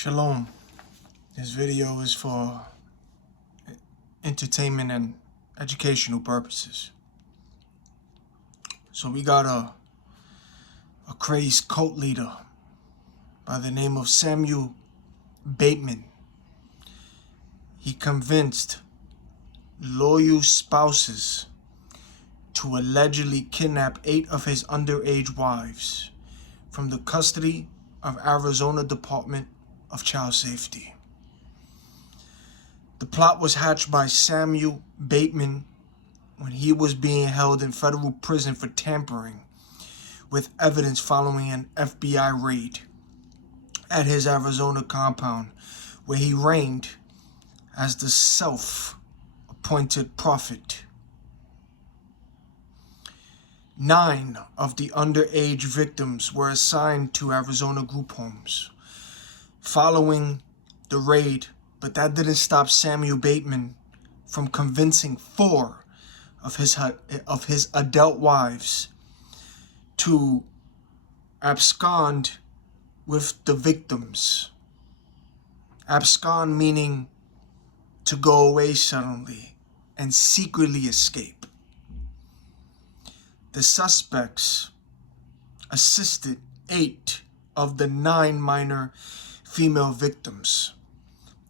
Shalom. This video is for entertainment and educational purposes. So we got a crazed cult leader by the name of Samuel Bateman. He convinced loyal spouses to allegedly kidnap 8 of his underage wives from the custody of Arizona Department of Child Safety. The plot was hatched by Samuel Bateman when he was being held in federal prison for tampering with evidence following an FBI raid at his Arizona compound, where he reigned as the self-appointed prophet. 9 of the underage victims were assigned to Arizona group homes following the raid, but that didn't stop Samuel Bateman from convincing 4 of his adult wives to abscond with the victims. Abscond meaning to go away suddenly and secretly escape. The suspects assisted 8 of the 9 minor female victims,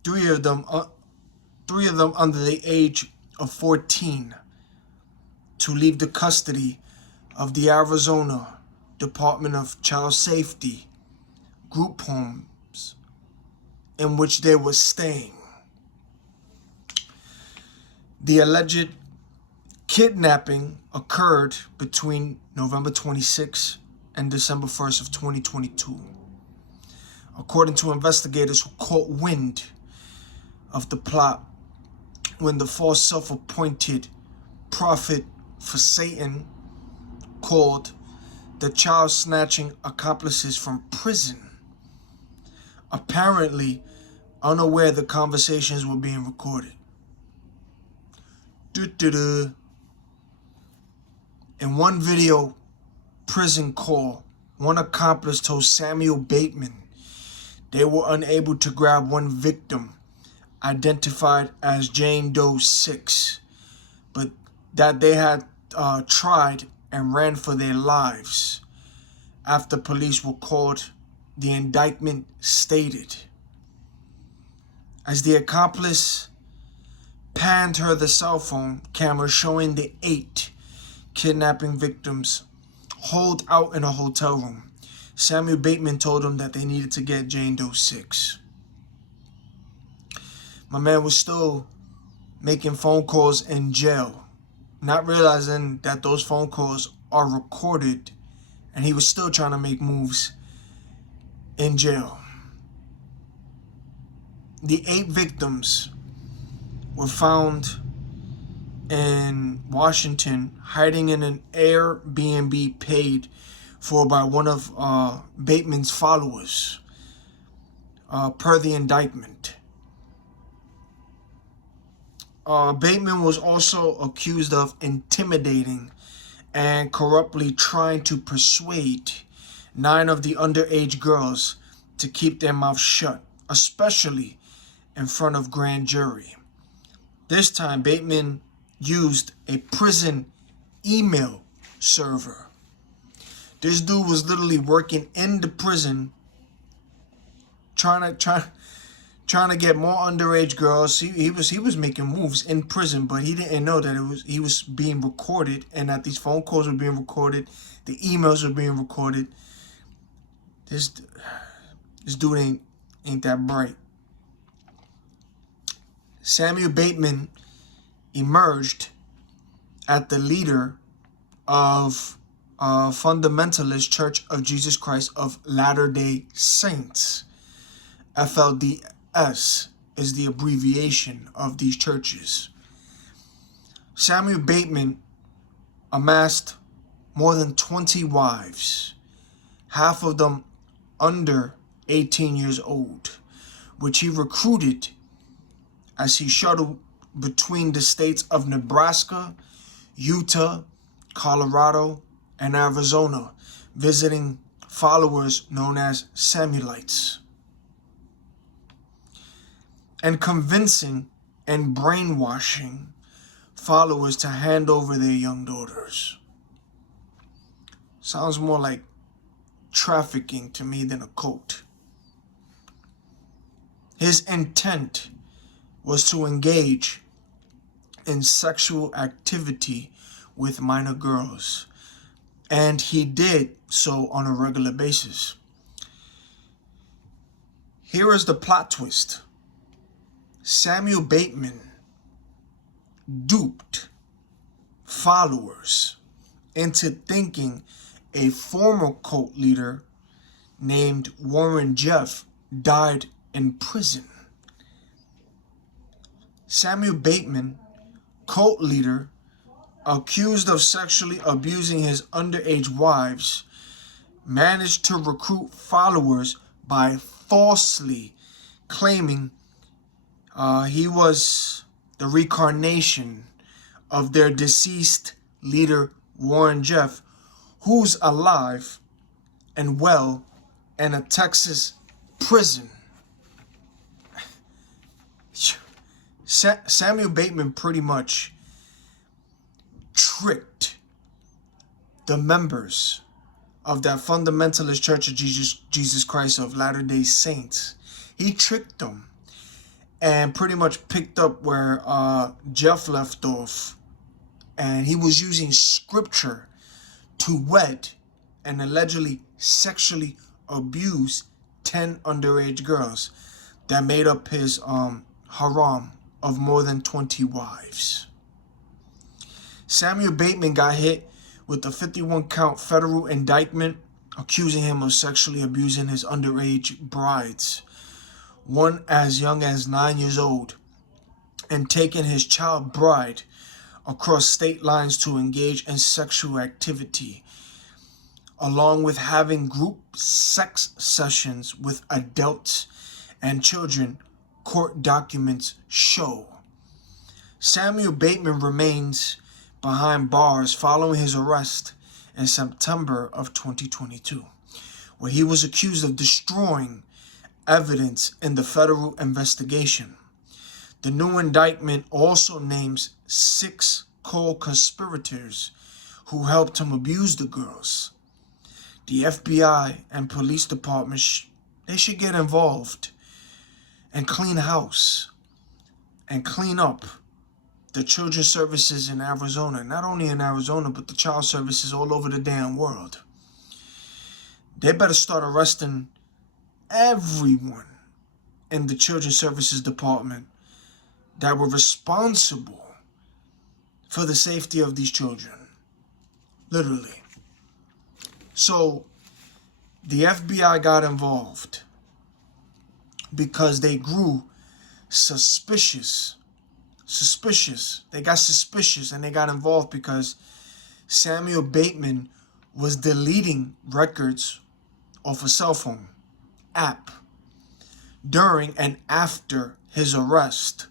3 of them under the age of 14, to leave the custody of the Arizona Department of Child Safety group homes in which they were staying. The alleged kidnapping occurred between November 26 and December 1st of 2022. According to investigators who caught wind of the plot when the false self-appointed prophet for Satan called the child snatching accomplices from prison, apparently unaware the conversations were being recorded. In one video prison call, one accomplice told Samuel Bateman they were unable to grab one victim identified as Jane Doe 6, but that they had tried and ran for their lives after police were called, the indictment stated. As the accomplice panned her the cell phone camera showing the 8 kidnapping victims holed out in a hotel room, Samuel Bateman told them that they needed to get Jane Doe 6. My man was still making phone calls in jail, not realizing that those phone calls are recorded, and he was still trying to make moves in jail. The 8 victims were found in Washington hiding in an Airbnb paid for by one of Bateman's followers, per the indictment. Bateman was also accused of intimidating and corruptly trying to persuade 9 of the underage girls to keep their mouths shut, especially in front of grand jury. This time, Bateman used a prison email server. This dude was literally working in the prison, trying to get more underage girls. He was making moves in prison, but he didn't know that he was being recorded, and that these phone calls were being recorded, the emails were being recorded. This dude ain't that bright. Samuel Bateman emerged as the leader of Fundamentalist Church of Jesus Christ of Latter-day Saints. FLDS is the abbreviation of these churches. Samuel Bateman amassed more than 20 wives, half of them under 18 years old, which he recruited as he shuttled between the states of Nebraska, Utah, Colorado, and Arizona, visiting followers known as Samuelites. and convincing and brainwashing followers to hand over their young daughters. Sounds more like trafficking to me than a cult. His intent was to engage in sexual activity with minor girls, and he did so on a regular basis. Here is the plot twist. Samuel Bateman duped followers into thinking a former cult leader named Warren Jeff died in prison. Samuel Bateman, cult leader, accused of sexually abusing his underage wives, managed to recruit followers by falsely claiming he was the reincarnation of their deceased leader, Warren Jeff, who's alive and well in a Texas prison. Samuel Bateman pretty much tricked the members of that fundamentalist Church of Jesus Christ of Latter-day Saints. He tricked them and pretty much picked up where Jeff left off. And he was using scripture to wed and allegedly sexually abuse 10 underage girls that made up his harem of more than 20 wives. Samuel Bateman got hit with a 51-count federal indictment accusing him of sexually abusing his underage brides, one as young as 9 years old, and taking his child bride across state lines to engage in sexual activity, along with having group sex sessions with adults and children, court documents show. Samuel Bateman remains behind bars following his arrest in September of 2022, where he was accused of destroying evidence in the federal investigation. The new indictment also names 6 co-conspirators who helped him abuse the girls. The FBI and police departments, they should get involved and clean house and clean up the children's services in Arizona. Not only in Arizona, but the child services all over the damn world. They better start arresting everyone in the children's services department that were responsible for the safety of these children. Literally. So the FBI got involved because they grew suspicious. They got suspicious and they got involved because Samuel Bateman was deleting records off a cell phone app during and after his arrest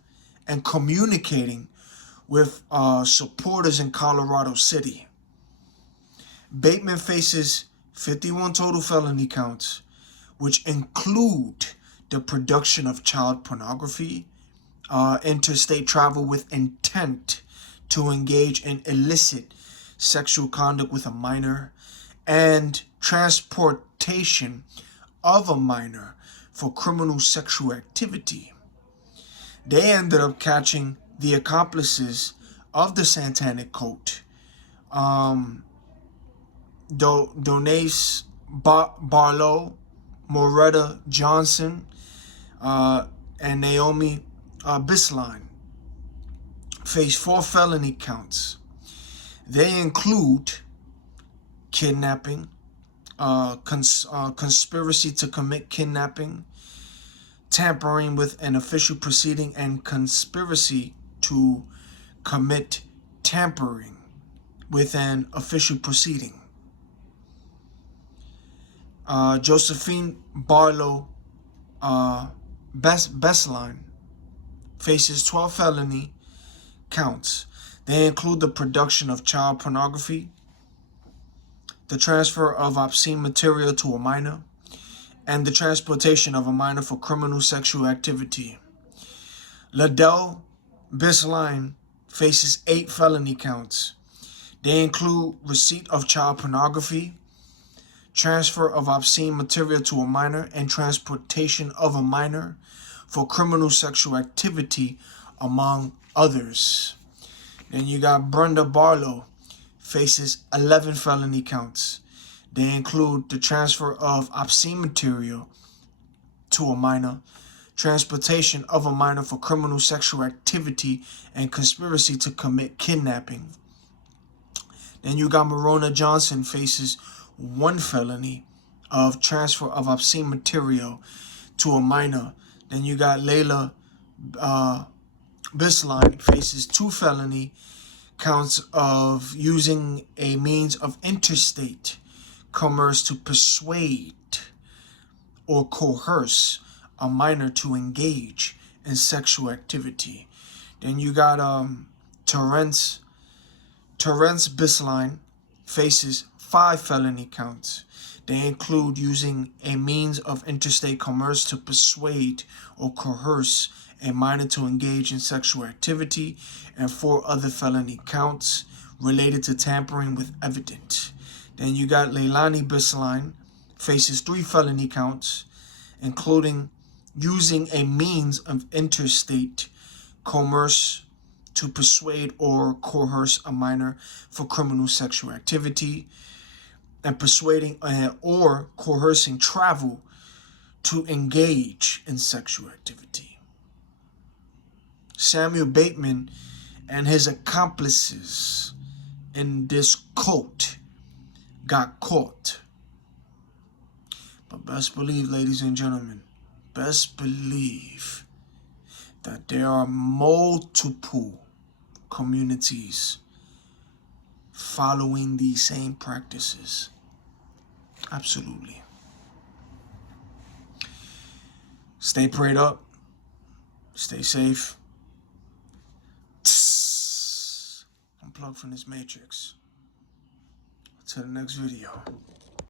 and communicating with supporters in Colorado City. Bateman faces 51 total felony counts, which include the production of child pornography, interstate travel with intent to engage in illicit sexual conduct with a minor, and transportation of a minor for criminal sexual activity. They ended up catching the accomplices of the satanic cult, Donace Barlow, Moretta Johnson, and Naomi Bisline. Face 4 felony counts. They include kidnapping, conspiracy to commit kidnapping, tampering with an official proceeding, and conspiracy to commit tampering with an official proceeding. Josephine Barlow Bestline faces 12 felony counts. They include the production of child pornography, the transfer of obscene material to a minor, and the transportation of a minor for criminal sexual activity. Liddell Bisline faces 8 felony counts. They include receipt of child pornography, transfer of obscene material to a minor, and transportation of a minor for criminal sexual activity, among others. Then you got Brenda Barlow, faces 11 felony counts. They include the transfer of obscene material to a minor, transportation of a minor for criminal sexual activity, and conspiracy to commit kidnapping. Then you got Marona Johnson, faces 1 felony of transfer of obscene material to a minor. Then you got Layla Bisline, faces 2 felony counts of using a means of interstate commerce to persuade or coerce a minor to engage in sexual activity. Then you got Terrence Bisline, faces 5 felony counts. They include using a means of interstate commerce to persuade or coerce a minor to engage in sexual activity, and 4 other felony counts related to tampering with evidence. Then you got Leilani Bisline, faces 3 felony counts, including using a means of interstate commerce to persuade or coerce a minor for criminal sexual activity, and persuading or coercing travel to engage in sexual activity. Samuel Bateman and his accomplices in this cult got caught. But best believe, ladies and gentlemen, best believe that there are multiple communities following these same practices. Absolutely. Stay prayed up. Stay safe. Unplug from this matrix. Until the next video.